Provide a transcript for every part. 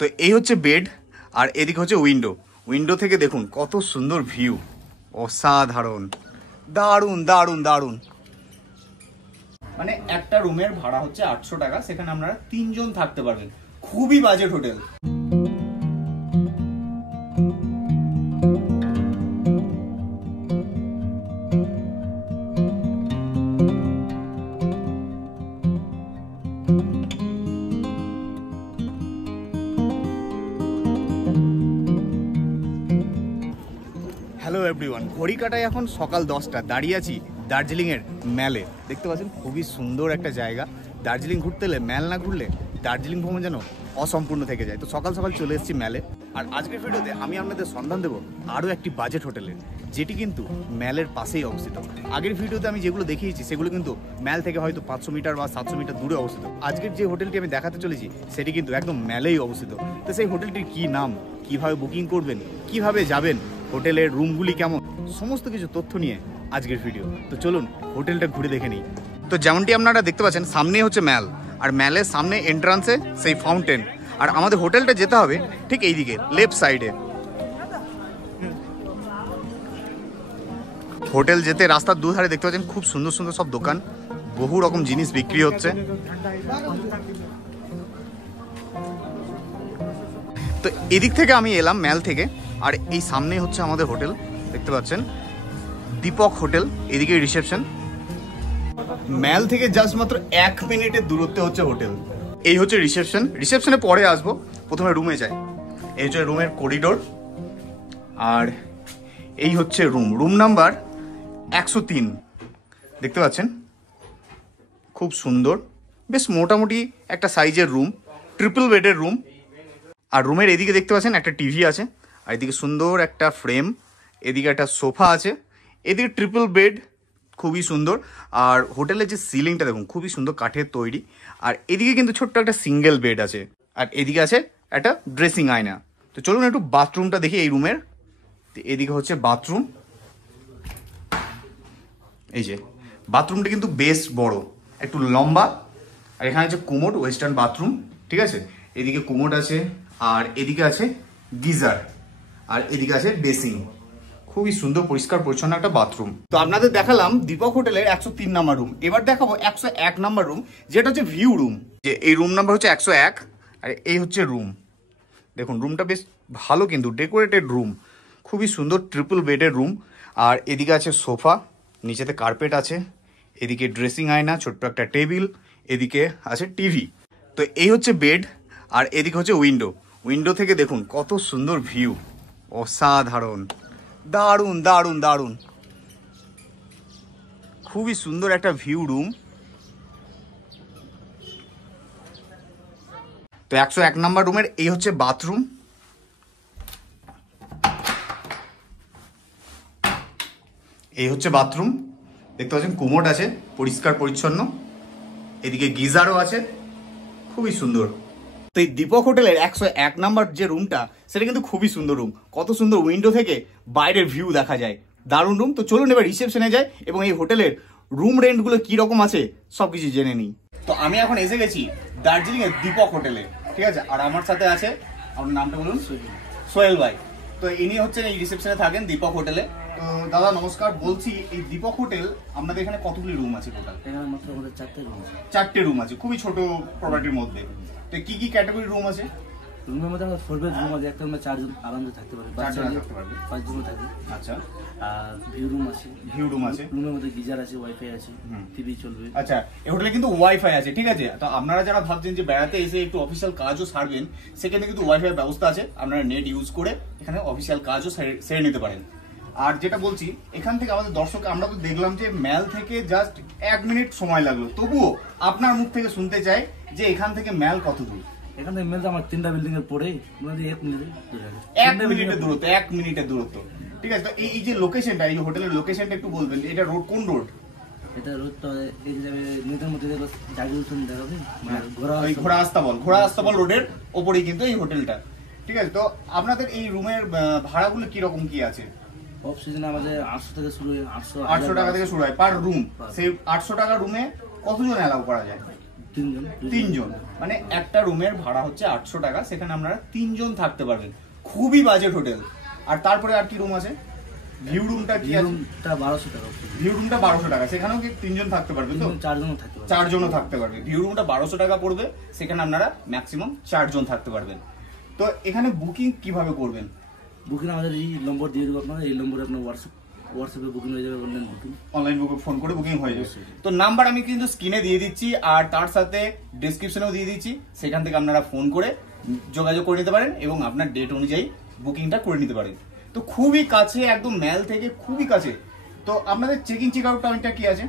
তো এই হচ্ছে বেড আর এদিকে হচ্ছে উইন্ডো। উইন্ডো থেকে দেখুন কত সুন্দর ভিউ, অসাধারণ, দারুণ দারুণ দারুণ। মানে একটা রুমের ভাড়া হচ্ছে 800 টাকা, সেখানে আপনারা 3 জন থাকতে পারবেন। খুবই বাজেট হোটেল। হ্যালো এভরিওয়ান, ঘড়ি কাটায় এখন সকাল 10টা, দাঁড়িয়ে আছি দার্জিলিংয়ের ম্যালে। দেখতে পাচ্ছেন খুবই সুন্দর একটা জায়গা। দার্জিলিং ঘুরতে এলে ম্যাল না ঘুরলে দার্জিলিং ভ্রমণ যেন অসম্পূর্ণ থেকে যায়। তো সকাল সকাল চলে এসেছি ম্যালে। আর আজকের ভিডিওতে আমি আপনাদের সন্ধান দেবো আরও একটি বাজেট হোটেলের, যেটি কিন্তু ম্যালের পাশেই অবস্থিত। আগের ভিডিওতে আমি যেগুলো দেখিয়েছি সেগুলো কিন্তু ম্যাল থেকে হয়তো 500 মিটার বা 700 মিটার দূরে অবস্থিত। আজকের যে হোটেলটি আমি দেখাতে চলেছি সেটি কিন্তু একদম ম্যালেই অবস্থিত। তো সেই হোটেলটির কী নাম, কিভাবে বুকিং করবেন, কিভাবে যাবেন, হোটেলের রুমগুলি কেমন, সমস্ত কিছু তথ্য নিয়ে আজকের ভিডিও। তো চলুন হোটেলটা ঘুরে দেখে নিই। তো যেমনটি আপনারা দেখতে পাচ্ছেন সামনেই হচ্ছে ম্যাল, আর ম্যালের সামনে এন্ট্রান্সে সেই ফাউন্টেন। আর আমাদের হোটেলটা যেতে হবে ঠিক এই দিকে লেফট সাইডে। হোটেল যেতে রাস্তার দুধারে দেখতে পাচ্ছেন খুব সুন্দর সুন্দর সব দোকান, বহু রকম জিনিস বিক্রি হচ্ছে। তো এদিক থেকে আমি এলাম ম্যাল থেকে, আর এই সামনে হচ্ছে আমাদের হোটেল। দেখতে পাচ্ছেন দীপক হোটেল, এদিকে রিসেপশন। ম্যাল থেকে জাস্ট মাত্র 1 মিনিটের দূরত্বে হচ্ছে হোটেল। এই হচ্ছে রিসেপশন, রিসেপশনে পরে আসবো, প্রথমে রুমে যাই। এই হচ্ছে রুমের করিডোর, আর এই হচ্ছে রুম নাম্বার 103। দেখতে পাচ্ছেন খুব সুন্দর, বেশ মোটামুটি একটা সাইজের রুম, ট্রিপল বেডের রুম। আর রুমের এদিকে দেখতে পাচ্ছেন একটা টিভি আছে, আর এদিকে সুন্দর একটা ফ্রেম, এদিকে একটা সোফা আছে, এদিকে ট্রিপল বেড, খুবই সুন্দর। আর হোটেলের যে সিলিংটা দেখুন খুবই সুন্দর, কাঠের তৈরি। আর এদিকে কিন্তু ছোট্ট একটা সিঙ্গেল বেড আছে, আর এদিকে আছে একটা ড্রেসিং আয়না। তো চলুন একটু বাথরুমটা দেখি এই রুমের। এদিকে হচ্ছে বাথরুম, এই যে বাথরুমটা কিন্তু বেশ বড়, একটু লম্বা। আর এখানে আছে কোমোড, ওয়েস্টার্ন বাথরুম, ঠিক আছে। এদিকে কোমোড আছে, আর এদিকে আছে গিজার, আর এদিকে আছে বেসিন। খুবই সুন্দর পরিষ্কার পরিচ্ছন্ন একটা বাথরুম। তো আপনাদের দেখালাম দীপক হোটেলের 103 নাম্বার রুম। এবার দেখাবো 101 নাম্বার রুম, যেটা হচ্ছে ভিউ রুম। যে এই রুম নাম্বার হচ্ছে 101, আর এই হচ্ছে রুম। দেখুন রুমটা বেশ ভালো, কিন্তু ডেকোরেটেড রুম, খুবই সুন্দর ট্রিপল বেডের রুম। আর এদিকে আছে সোফা, নিচেতে কার্পেট আছে, এদিকে ড্রেসিং আয়না, ছোট্ট একটা টেবিল, এদিকে আছে টিভি। তো এই হচ্ছে বেড, আর এদিকে হচ্ছে উইন্ডো। উইন্ডো থেকে দেখুন কত সুন্দর ভিউ, অসাধারণ, দারুণ দারুণ দারুণ, খুবই সুন্দর একটা ভিউ রুম। তো 101 নাম্বার রুমের এই হচ্ছে বাথরুম। এই হচ্ছে বাথরুম, দেখতে পাচ্ছেন কোমোড আছে, পরিষ্কার পরিচ্ছন্ন, এদিকে গিজারও আছে, খুবই সুন্দর। তো এই দীপক হোটেলের 101 নাম্বার যে রুমটা, সেটা কিন্তু খুবই সুন্দর রুম। কত সুন্দর উইন্ডো থেকে বাইরের ভিউ দেখা যায়, দারুণ রুম। তো চলুন এবার রিসেপশনে যাই এবং এই হোটেলের রুম রেন্টগুলো কি রকম আছে সবকিছু জেনে নিই। তো আমি এখন এসে গেছি দার্জিলিং এর দীপক হোটেলে, ঠিক আছে। আর আমার সাথে আছে, আপনার নামটা বলুন। সোহেল ভাই। তো ইনি হচ্ছেন এই রিসেপশনে থাকেন দীপক হোটেলে। তো দাদা নমস্কার, বলছি এই দীপক হোটেল আপনাদের এখানে কতগুলি রুম আছে টোটাল? এখানে মাত্র আমাদের 4টে রুম আছে। 4টে রুম আছে, খুবই ছোট প্রপার্টির মধ্যে। তো কি কি ক্যাটাগরি রুম আছে? রুমের মধ্যে আমাদের 4 বেড রুম আছে, একটা রুমে 4 জন আরামসে থাকতে পারবে, 4 জন থাকতে পারবে, 5 জন থাকে। আচ্ছা। আর ভিউ রুম আছে, ভিউ রুম আছে, রুমের মধ্যে গিজার আছে, ওয়াইফাই আছে, টিভি চলবে। আচ্ছা, এই হোটেলে কিন্তু ওয়াইফাই আছে, ঠিক আছে। তো আপনারা যারা ভাবছেন যে বেড়াতে এসে একটু অফিসিয়াল কাজও সারবেন, সেখানে কিন্তু ওয়াইফাই ব্যবস্থা আছে, আপনারা নেট ইউজ করে এখানে অফিসিয়াল কাজও সেরে নিতে পারেন। আর যেটা বলছি, এখান থেকে আমাদের দর্শক, আমরা তো দেখলাম যে ম্যাল থেকে জাস্ট 1 মিনিট সময় লাগলো, তবুও আপনার মুখ থেকে শুনতে চাই যে এখান থেকে ম্যাল কত দূর? এখান থেকে মেলতে আমার 3টা বিল্ডিং এর পরে 1 মিনিটে 1 মিনিটের দূরত্ব, 1 মিনিটের দূরত্ব, ঠিক আছে। তো এই যে লোকেশনটা, এই হোটেলের লোকেশনটা একটু বলবেন, এটা রোড কোন রোড? এটা রোডটা এই যে নিজের মধ্যে জায়গা শুনে দেখাবে, ঘোড়া আস্তাবল রোডের ওপরেই কিন্তু এই হোটেলটা, ঠিক আছে। তো আপনাদের এই রুমের ভাড়াগুলো কি রকম কি আছে? অফ সিজনে আমাদের 800 থেকে শুরু হয়, 800 টাকা থেকে শুরু হয় পার রুম। সেই 800 টাকা রুমে কতজন অ্যালাউ করা যায়? তিনজন, মানে একটা রুমের ভাড়া হচ্ছে 800 টাকা, সেখানে আপনারা 3 জন থাকতে পারবেন। খুবই বাজেট হোটেল। আর তারপরে আর কি রুম আছে? ভিউ রুমটা কি আছে? 1200 টাকা। ভিউ রুমটা 1200 টাকা, সেখানেও কি 3 জন থাকতে পারবে? তো 4 জনও থাকতে পারবে। ভিউ রুমটা 1200 টাকা পড়বে, সেখানে আপনারা ম্যাক্সিমাম 4 জন থাকতে পারবেন। তো এখানে বুকিং কিভাবে করবেন? বুকিং আমাদের এই নম্বর দিয়ে দেবো আপনারা, এই নম্বরে আপনার হোয়াটসঅ্যাপে বুকিং হয়ে যাবে, অনলাইন বুকিং ফোন করে বুকিং হয়ে যাবে। তো নাম্বার আমি কিন্তু স্ক্রিনে দিয়ে দিচ্ছি, আর তার সাথে ডেসক্রিপশনেও দিয়ে দিচ্ছি, সেখান থেকে আপনারা ফোন করে যোগাযোগ করে নিতে পারেন এবং আপনার ডেট অনুযায়ী বুকিংটা করে নিতে পারেন। তো খুবই কাছে, একদম ম্যাল থেকে খুবই কাছে। তো আপনাদের চেক ইন চেক আউট টাইমটা কি আছে?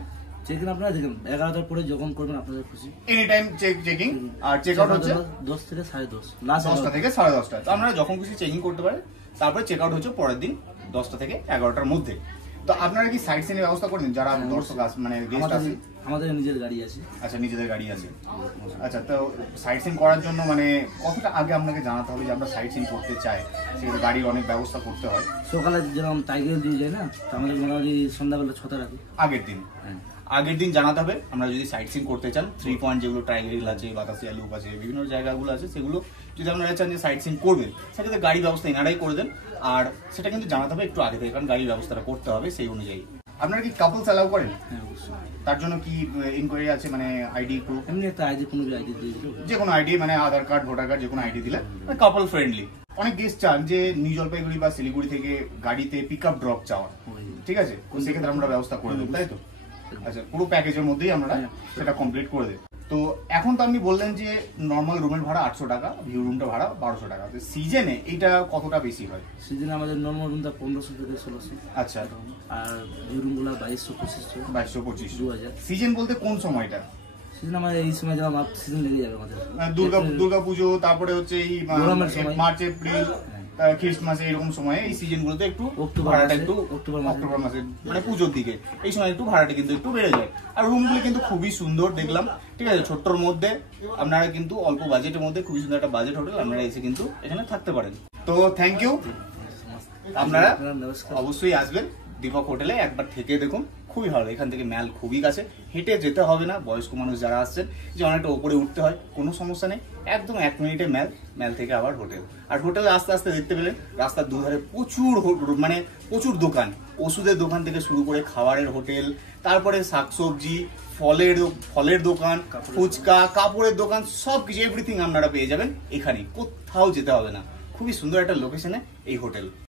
চেক ইন আপনারা দেখুন 11টার পরে যখন করবেন আপনাদের খুশি, এনি টাইম চেকিং, আর চেক আউট হচ্ছে 10 থেকে 10:30, লাস্ট 10টা থেকে 10:30। তো আপনারা যখন খুশি চেক ইন করতে পারেন। তারপরে চেক আউট হচ্ছে পরের দিন 10টা থেকে 11টার মধ্যে। তো আপনারা কি সাইট সিনের ব্যবস্থা করেন যারা দর্শক মানে গেস্ট আসে? আমাদের নিজের গাড়ি আছে। আচ্ছা, নিজেদের গাড়ি আছে। আচ্ছা, তো সাইট সিন করার জন্য মানে কতটা আগে আপনাকে জানাতে হবে যে আমরা সাইট সিন করতে চাই? সেগুলো গাড়ির অনেক ব্যবস্থা করতে হয়। সকালে যেরকম টাইগার দিয়ে যায় না, তো আমাদের মোটামুটি সন্ধ্যাবেলা 6টা রাখি। আগের দিন জানাতে হবে। আমরা যদি সাইট সিন করতে চান, 3 পয়েন্ট যেগুলো টাইগার হিল আছে, বাতাসিয়া লুপ আছে, বিভিন্ন জায়গাগুলো আছে, সেগুলো যদি আপনারা চান যে সাইট সিন করবেন, সেক্ষেত্রে গাড়ি ব্যবস্থা এনারাই করে দেন। আর সেটা কিন্তু জানাতে হবে একটু আগে থেকে, কারণ গাড়ির ব্যবস্থাটা করতে হবে সেই অনুযায়ী। আপনারা কি কাপলস অ্যালাউ করেন? হ্যাঁ, অবশ্যই। তার জন্য কি ইনকোয়ারি আছে? মানে আইডি প্রুফ, এমনি একটা আইডি, কোনো আইডি দিয়ে দিল, যে কোনো আইডি, মানে আধার কার্ড, ভোটার কার্ড, যে কোনো আইডি দিলে কাপল ফ্রেন্ডলি। অনেক গেস্ট চান যে নিউ জলপাইগুড়ি বা শিলিগুড়ি থেকে গাড়িতে পিক আপ ড্রপ চাওয়া, ঠিক আছে? সেক্ষেত্রে আমরা ব্যবস্থা করে দেবো, তাই তো? আচ্ছা, পুরো প্যাকেজের মধ্যেই আমরা সেটা কমপ্লিট করে দেব। তো এখন তো আপনি বললেন যে নর্মাল রুমের ভাড়া 800 টাকা, ভিউ রুমটা ভাড়া 1200 টাকা। তো সিজনে এটা কতটা বেশি হয়? সিজনে আমাদের নর্মাল রুমটা 1500 থেকে 1600। আচ্ছা, আর ভিউ রুমগুলো 2200, 2500, 2000। সিজন বলতে কোন সময়টা? সিজন আমাদের এই সময় যেমন সিজন লেগে যাবে আমাদের, দুর্গা পুজো, তারপরে হচ্ছে এই মার্চ এপ্রিল, খ্রিস্টমাসে, এরকম সময়ে এই সিজন গুলোতে একটু ভাড়াটা একটু অক্টোবর মাসে মানে পুজোর দিকে এই সময় একটু ভাড়াটা কিন্তু একটু বেড়ে যায়। আর রুমগুলো কিন্তু খুবই সুন্দর দেখলাম, ঠিক আছে? ছোট্টর মধ্যে আপনারা কিন্তু অল্প বাজেটের মধ্যে খুবই সুন্দর একটা বাজেট হোটেল, আপনারা এসে কিন্তু এখানে থাকতে পারেন। তো থ্যাংক ইউ। আপনারা অবশ্যই আসবেন দীপক হোটেলে, একবার থেকে দেখুন, খুবই ভালো। এখান থেকে ম্যাল খুবই কাছে, হেঁটে যেতে হবে না। বয়স্ক মানুষ যারা আসছেন, যে অনেকটা উপরে উঠতে হয়, কোনো সমস্যা নেই। একদম 1 মিনিটে ম্যাল থেকে আবার হোটেল। আর হোটেলে আস্তে আস্তে দেখতে পেলেন রাস্তার দুধারে প্রচুর দোকান, ওষুধের দোকান থেকে শুরু করে খাবারের হোটেল, তারপরে শাকসবজি, ফলের দোকান, ফুচকা, কাপড়ের দোকান, সবকিছু এভরিথিং আপনারা পেয়ে যাবেন এখানে, কোথাও যেতে হবে না। খুবই সুন্দর একটা লোকেশনে এই হোটেল।